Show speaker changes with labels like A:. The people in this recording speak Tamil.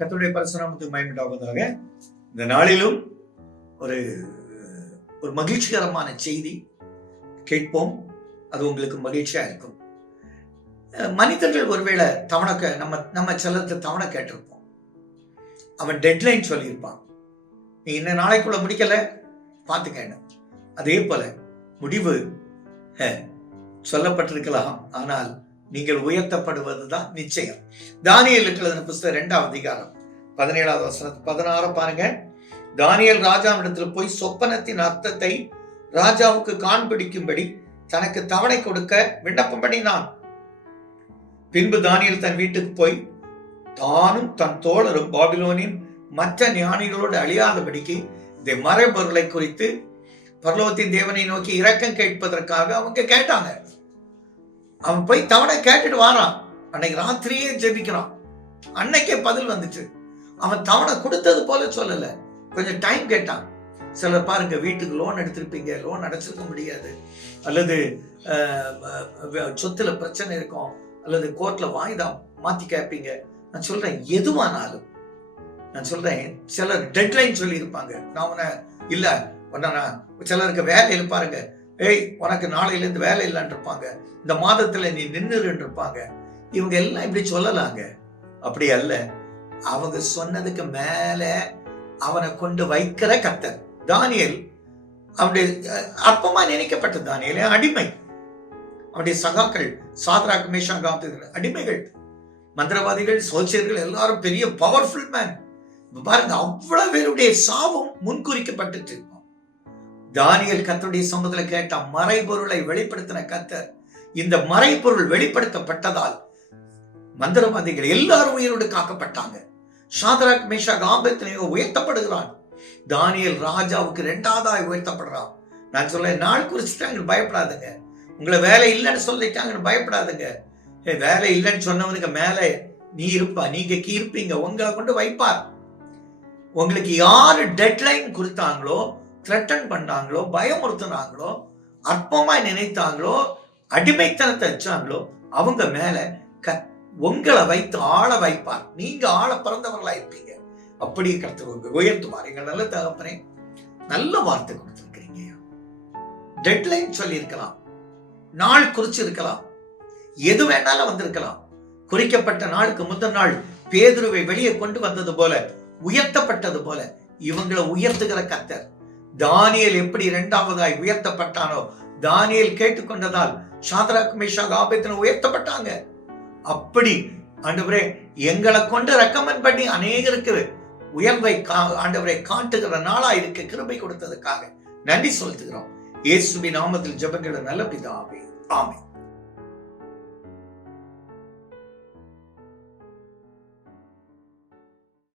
A: கத்தருடைய பரசுராமத்துக்கு மயமிட்டாவதாக இந்த நாளிலும் ஒரு ஒரு மகிழ்ச்சிகரமான செய்தி கேட்போம். அது உங்களுக்கு மகிழ்ச்சியா இருக்கும். மனிதர்கள் ஒருவேளை தவணை நம்ம நம்ம செல்லத்தை தவணை கேட்டிருப்போம். அவன் டெட்லைன் சொல்லியிருப்பான். நீ இன்ன நாளைக்குள்ள முடிக்கல? பார்த்துக்கேன்னு அதே போல முடிவு சொல்லப்பட்டிருக்கலாம். ஆனால் நீங்கள் உயர்த்தப்படுவதுதான் நிச்சயம். தானியலுக்கு எழுதின புஸ்தகம் இரண்டாவது அதிகாரம் பதினேழாவது வசனம் பதினாறு பாருங்க. தானியல் ராஜாவிடத்தில் போய் சொப்பனத்தின் அர்த்தத்தை ராஜாவுக்கு காண்பிடிக்கும்படி தனக்கு தவணை கொடுக்க விண்ணப்பம் பண்ணினான். பின்பு தானியல் தன் வீட்டுக்கு போய் தானும் தன் தோழரும் பாபிலோனின் மற்ற ஞானிகளோடு அழியாதபடிக்கு இந்த மறைபொருளை குறித்து பரலோகத்தின் தேவனை நோக்கி இரக்கம் கேட்பதற்காக அவங்க கேட்டாங்க. அவன் போய் தவணை கேட்டுட்டு வாரான். அன்னைக்கு ராத்திரியே ஜெபிக்கிறான். அன்னைக்கே பதில் வந்துச்சு. அவன் தவணை கொடுத்தது போல சொல்லல. கொஞ்சம் டைம் கேட்டான். சிலர் பாருங்க வீட்டுக்கு லோன் எடுத்திருப்பீங்க. லோன் அடைச்சிருக்க முடியாது. அல்லது சொத்துல பிரச்சனை இருக்கும். அல்லது கோர்ட்ல வாய்தா மாத்தி கேட்பீங்க. நான் சொல்றேன் எதுவானாலும். நான் சொல்றேன் சிலர் டெட்லைன் சொல்லி இருப்பாங்க நான் உன இல்ல உடனே சிலருக்கு வேலையில் பாருங்க. ஏய் உனக்கு நாளையிலேருந்து வேலை இல்லைன்னு இருப்பாங்க. இந்த மாதத்தில் நீ நின்னுருன்னு இருப்பாங்க. இவங்க எல்லாம் இப்படி சொல்லலாங்க. அப்படி அல்ல. அவங்க சொன்னதுக்கு மேல அவனை கொண்டு வைக்கிற கத்தர் தானியல். அவனுடைய அஹ், அற்பமா நினைக்கப்பட்ட தானியலே அடிமை. அவனுடைய சகாக்கள் சாத்ராக் மேஷா ஆபேத்நேகோ அடிமைகள். மந்திரவாதிகள் சோசியர்கள் எல்லாரும் பெரிய பவர்ஃபுல் மேன் பாருங்க அவ்வளவு பேருடைய சாபம் முன்குறிக்கப்பட்டுட்டு. இருக்கும் தானியல் கத்தருடைய சமூகத்துல கேட்ட மறைபொருளை வெளிப்படுத்தின கத்தர் இந்த மறைபொருள் வெளிப்படுத்தப்பட்டதால் மந்திரவாதிகள் எல்லாரும் உயிரோடு காக்கப்பட்டாங்க. ஷாதராக் மேஷா ஆபேத்நேகோ உயர்த்தப்படுகிறான். தானியல் ராஜாவுக்கு ரெண்டாவதாய் உயர்த்தப்படுறான். நான் சொல்ல நாள் குறிச்சுட்டாங்க பயப்படாதுங்க. உங்களை வேலை இல்லைன்னு சொல்லிட்டாங்கன்னு பயப்படாதுங்க. ஏ வேலை இல்லைன்னு சொன்னவனுக்கு மேலே நீ இருப்பா. நீங்க கீ இருப்பீங்க. உங்களை கொண்டு வைப்பார். உங்களுக்கு யாரு டெட்லைன் கொடுத்தாங்களோ த்ரெட்டன் பண்ணாங்களோ பயமுறுத்துனாங்களோ அற்பமாக நினைத்தாங்களோ அடிமைத்தனத்தை வச்சாங்களோ அவங்க மேல க உங்களை வைத்து ஆள வைப்பார். நீங்க ஆள பிறந்தவர்களா இருப்பீங்க. அப்படியே கருத்து உங்க உயர்த்துவார். எங்க நல்ல தகப்பனே நல்ல வார்த்தை கொடுத்துருக்கிறீங்க டெட்லைன் சொல்லியிருக்கலாம். நாள் குறிச்சிருக்கலாம். எது வேணாலும் வந்திருக்கலாம். குறிக்கப்பட்ட நாளுக்கு முதல் நாள் பேதுருவை வெளியே கொண்டு வந்தது போல உயர்த்தப்பட்டது போல இவங்களை உயர்த்துகிற கத்தர் தானியல் எப்படி இரண்டாவதாய் உயர்த்தப்பட்டானோ தானியல் கேட்டுக்கொண்டதால் சாதராக் மேஷாக் ஆபத்தின உயர்த்தப்பட்டாங்க. அப்படி ஆண்டவரே எங்களை கொண்டு ரெக்கமெண்ட் பண்ணி அநேகருக்கு உயர்வை கா- ஆண்டவரை காட்டுகிற நாளா இருக்க கிருபை கொடுத்ததுக்காக நன்றி செலுத்துகிறோம் இயேசுபி நாமத்தில் ஜெபங்கள் நல்ல பிதாவே. ஆமை